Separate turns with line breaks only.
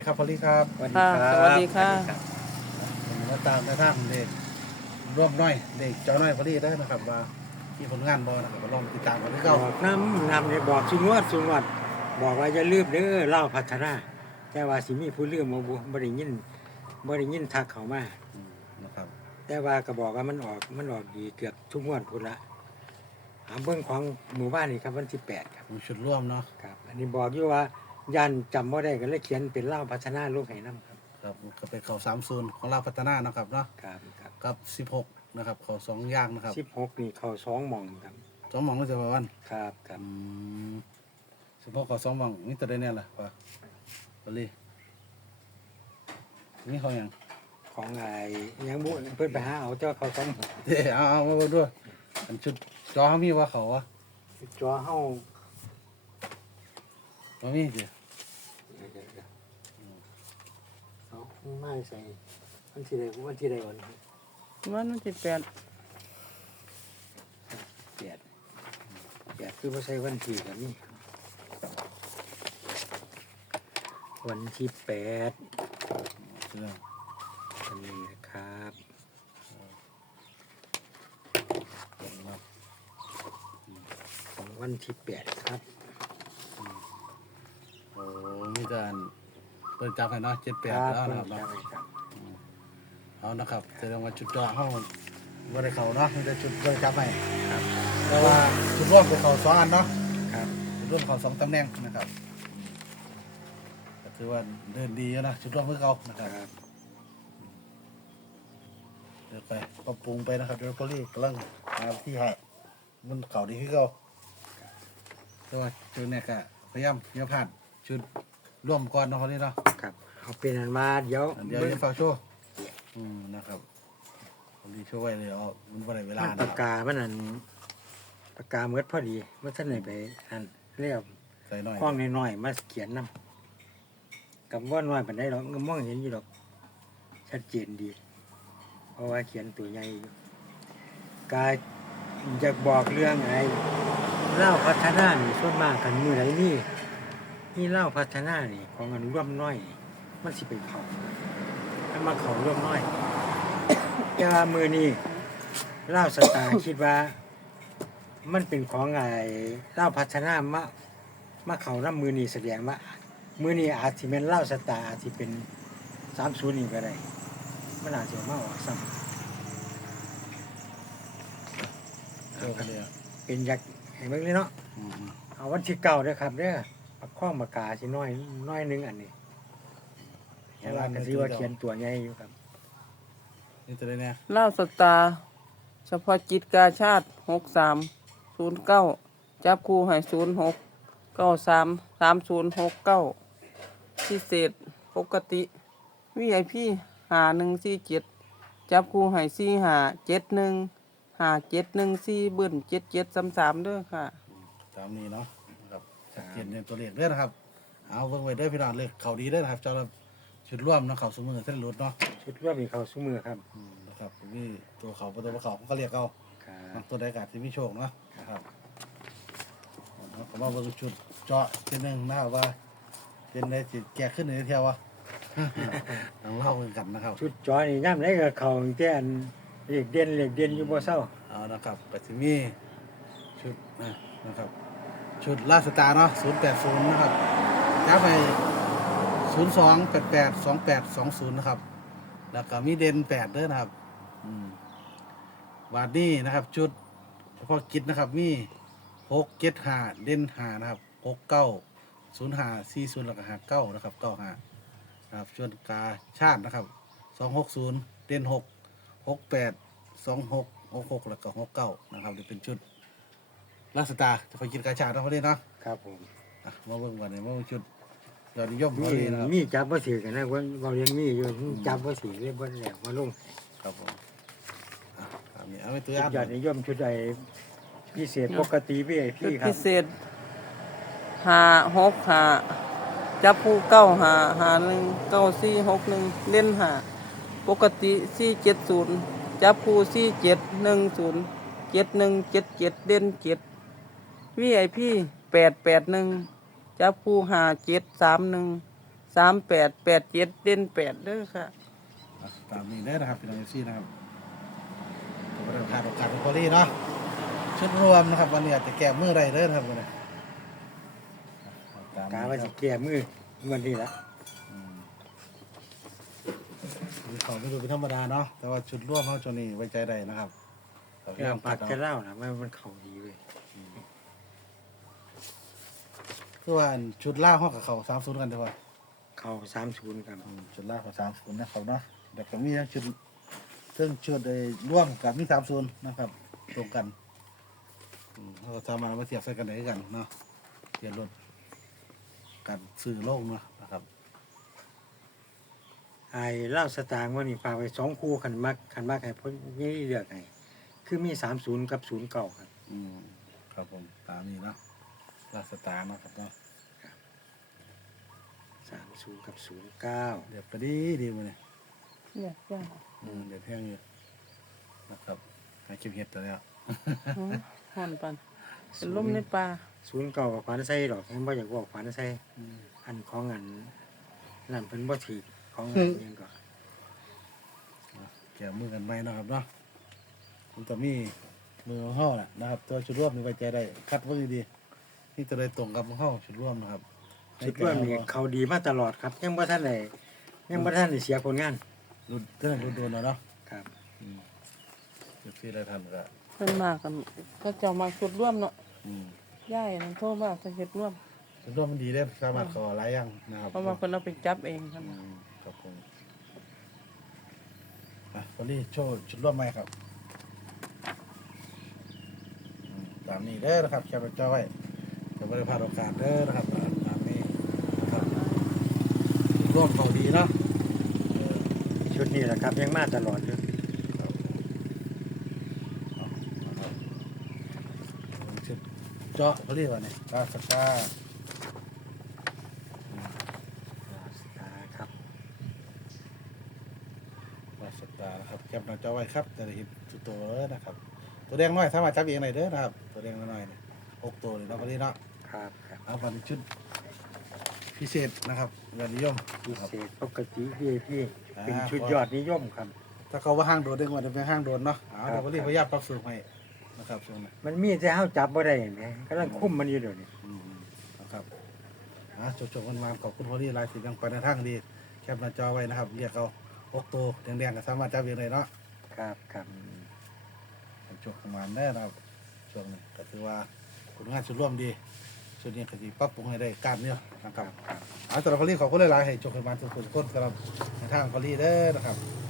ครับพอลี่ครับ
สวัสดี
ค่ะ
ครับ
สวัสดีค่ะ
ผมมาตามในทางเด็กร่วมน้อยเด็กเจ้าน้อยพอลี่ได้นะครับว่ามีผลงานบอนะครับลองติดตามกันที่
บ
เก้า
อกน้ำเนี่ยบอกสุนวัดบอกว่าจะลืมเด้อเล่าพัฒนาแต่ว่าสิมีผู้ลืมมาบ่ได้ยินทักเขามา
นะครับ
แต่ว่าก็บอกว่ามันออกดีเกือบทุกงวดพุ่นละหาเบื้องของหมู่บ้านนี่ครับวันที่8ครับ
มีชุดร่วมเนาะ
ครับ อันนี้บอกอยู่ว่ายันจำบ่ได้ก็เลยเขียนเป็นเล่าพัฒนาลูกให้น้ำครับ
ครับก็เป็นเขา30ของเราพัฒนานะครับเนาะ
ครับครับ
กับ16นะครับเขา2อย่างนะครับ
16นี่เข้า2หม่องครับ
2หม่องก็จะประมาณ
ครับครับ
16เขา2หม่องนี่ตัวใดเนี่ยล่ะป่ะพอลี่นี่เขาอย่าง
ของไอ้ยังบุเพิ่นไปหาเอาเจ้าเข้า2หม่อง
เอามาดูด้วยอันชุดจอเขามีว่าเขาวะ
จอเฮา
ว่ามีเดี๋ยว
เอาไม่ใส่วันที่ใดวันที่ใดวัน
วันที่8
8คือบ่ใส่วันที่กับนี่วันที่8
เรื่อง
วันนี้นะครับ
ครับ
ของวันที่8ครับ
โอ้มีการเปิดจับให้เนาะ78แล้วนะครับ
ค
เนาะ
รับครับ
เอานะครับแสดงว่าจุดจอห้องบริเขาเนาะมีแต่จุดเปิดจับให้
ครับ
แต่ว่าจุดร่วมเป็นเขา2 อันเนาะ
ครับ
จุดร่วมเขา2 ตำแหน่งนะครับก็ถือว่าเดินดีแล้วนะจุดร่วมเพื่อเขานะค
ครับ รับ
เดินไปปรับปรุงไปนะครับเดี๋ยวพอลี่กำลังหาที่ให้มันเขาดีขึ้นเขาแต่ว่าจุดเนี่ยก็พยายามอย่าพลาดจุดร่วมก่อนเนาะพอลี่เนาะ
ครับเอาเป็นอันมาเดี๋ยว
เดี๋ยวจะฝากโชว์นะครับพอลี่โชว์ไว้เลยเอามันบ่ได้เวลา
ปากกามันอันปากกาเมื่อพอดีเมื่อท่านไหนไปอันเรียก
ใส่หน่อย
ห้องน้อยๆมาเขียนนํกับว่าน้อยปานใดหรอกก็มองเห็นอยู่ดอกชัดเจนดี เพราะว่าเขียนตัวใหญ่อยู่กายอยากบอกเรื่องไอ้เล่าพัฒนานี่ส่วนมากกันมือไหนนี่เล่าพัฒนานี่ของอันร่วมน้อยนี่มันสิเป็นเขาถ้ามาเขาร่วมน้อย แต่ว่ามือนี่เล่าสตาร์คิดว่า มันเป็นของไอ้เล่าพัฒนามาเขาน้ำมือนี่แสดงว่ามือนี่อาจสิเป็นเล่าสตาร์อาจสิเป็น30นี่ก็ได้มันอาจจะมาออกซ้ำ เป็นยักษ์ให้เบิ่งเลยเนาะเอาวันที่9เด้อครับเด้อปักข้องปากกาสิน้อยหนึงอันนี้แต่ว่าก็สิว่าเขียนตัวใหญ่อยู่ครับ
นี่ตัวเนี่ย
เล่าสตาร์เฉพาะจิตกาชาติ6309จับคู่ให้06933069พิเศษปกติ VIP 5147จับคู่ให้45715714เบิ้น7733เด้อค่ะ
ตามนี้เนาะนะครับชัดเจนในตัวเลขเด้อนะครับ เอาเบิ่งไว้เด้อพี่น้องเลขเขาดีเด้อนะครับเจ้าละชุดร่วมเนาะเขาสมือเส้นหลุดเนาะ
ชุดว่ามีเขาซุมือครับ
นะครับมีตัวเขาประตูเขาเขาก็เรียกเอา
ครับ
ตัวใดกาดที่มีโชคเนาะนะครับผมว่าเบิ่งชุดเจาะทีหนึงนะครับว่าเป็นในจิตแก่ขึ้นในเที่ยววะ ต้องเล่ากันนะครับ
ชุดจอนี่ย่ำได้กับเขาแต่อันเลขเด่นอยู่บ่เศร้า
เอานะครับไปที่มีชุดนะครับชุดลาสตาร์เนาะ080นะครับย้ำไป02882820นะครับแล้วก็มีเด่น8เด้อนะครับบาทนี้นะครับชุดเฉพาะกิจนะครับมี675เด่น5นะครับ690540แล้วก็59นะครับ95นะครับส่วนกาชาตินะครับ260เด่น6 68 2666แล้วก็69นะครับนี่เป็นชุดลาสตาร์จะไปกินกาชาติเนาะพอดีเนาะ
ครับผม
มาเบิ่งวันนี้มาเบิ่งชุดยอดนิยม
มี
พอดีนะครับ
มีจับบ่ถือกันนะว่าเรียนมีอยู่จับบ่ถือเลยบ่ได้มาลง
ครับผมตามนี้เอาไปตัว
ชุ
อ่า
ด
น
ยอดนิยมชุดใดพิเศษปกติ VIP
ชุด
ครั
พิ
บ
เศษ565จับคู่95519461เล่น5ปกติ470จับคู่47107177เล่น7 VIP 881จับคู่5731 3887เด่น8เด้อค่ะ
ตามนี้ได้นะครับพี่น้องเอฟซีนะครับผมก็ได้พาประกาศเป็นพอลี่เนาะชุดรวมนะครับวันนี้อาจจะแก้มือไรเด้อนะครับวันนี้ตาม
กา
นี้
ว่า
ค
สิ
รับ
แก้มือวันนี้ละ
มีของไม่ดูเป็นธรรมดาเนาะแต่ว่าชุดร่วมเขาจนนี้ไว้ใจได้นะครับเรา
เรื่อง
ปั
ปั
ด
ก
เอา
จะเล่านะมันเข้าดีเว้ย
คือว่าอันชุดล่าห้องกับเขา30กันดีกว่า
เข้า30ครับ
ชุดล่าเขา30นะเขาเนาะแต่ก็มีทั้งชุดซึ่งชุดไอ้ร่วมกับมี30นะครับ ตรงกันเราสามารถมาเทียบใส่กันได้กันเนาะเทียบรถการสื่อโลกเนาะนะครับ
ไอ้เล่าสตางค์ว่านี่ฝากไว้2คู่คันมักให้เพิ่นนี่เลือกให้คือมี30กับ09ครับ
ครับผมตามนี้เนาะลาสตาร์เนาะครับเนาะ
30กับ09
เดี๋ยวไปดีมาเนี่ย
เนี่ยจ้า
เดี๋ยวแห้งอยู่นะครับให้เก็บเห็ดตัวแล้ว
ห่อนปันเป็นลมในป่า
09กับขวานใส่ดอกผมบ่อยากบอกขวานใส่อันของอันนั่นเพิ่นบ่ถือของอันนี้ก็
แกะมือกันไหมเนาะครับเนาะมันจะมีมือของห้อแหละนะครับ ตัวชุดร่วมนี่ไว้ใจได้คัดไว้ดีๆนี่จะได้ตรงกับห้องชุดร่วมนะครับ
คิดว่ามีเขาดีมาตลอดครับยังบ่ทันได้เสียผลงาน
รุ่นเท่านั้นรุ่นโดนแล้วเนาะ
ครับ
เดี๋ยวที่ได้ทันก็
เพิ่นมากันก็เจ้ามาชุดร่วมเนาะ
อืม
ย่ายนั่นโทรมาจะเฮ็ดร่วม
ชุดร่วมมันดีเด้สามารถขอหลายอย่างนะครับ
เพราะว่าเพิ่นเอาไปจับเองครับ
ครับผมคนนี้โชว์ชุดร่วมไหมครับตามนี้เด้อนะครับแคปเจ้าไว้จะไม่ได้พลาดโอกาสเด้อนะครับตามนี้นะครับชุดร่วมเขาดีเนาะ
ชุดนี้แหละครับยังมาตลอดอยู่
ครับนะครับชุดเจาะเขาเรียกว่าไงลาสกา
ครับ
ลาสกานะครับแคปเจ้าไว้ครับจะได้เห็นชุดตัวเลยนะครับ ตัวแดงน้อยสามารถจับเองได้เด้อนะครับ ตัวแดงน้อยเนี่ย6ตัวเลยเนาะเขาเรียกเนาะ
ครับครับ
เอาวันนี้ชุดพิเศษนะครับยอดนิยม
พิ
ครับ
เศษปกติ VIP เป็น
อ่า
ชุดยอดนิยมครับ
ถ้าเขาว่าห้างโดนได้กว่าจะเป็นห้างโดนเนาะเอา
ครับ
เดี๋ยวก็รีบพยายามปรับสูตรให้นะครับช่วงนี้
มันมีแต่เฮาจับบ่ได้เห็นไหมกำลังคุมมันอยู่เดี๋ยวนี้
นะครับจบกันมาขอบคุณพอลี่ลายสียังไปในทางดีแคปหน้าจอไว้นะครับเรียกเขา6ตัวแดงๆก็สามารถจับเองได้เนาะ
ครับครับ
จบประมาณนี้นะครับช่วงนี้ก็ถือว่าผลงานชุดร่วมดีชุดนี้ก็จะปรับปรุงให้ได้การเนี่ยนะครับ
ครับ
สำหรับพอลี่ขอบคุณหลายๆให้จบกันมาทุกคนสำหรับในทางพอลี่เด้อนะครับ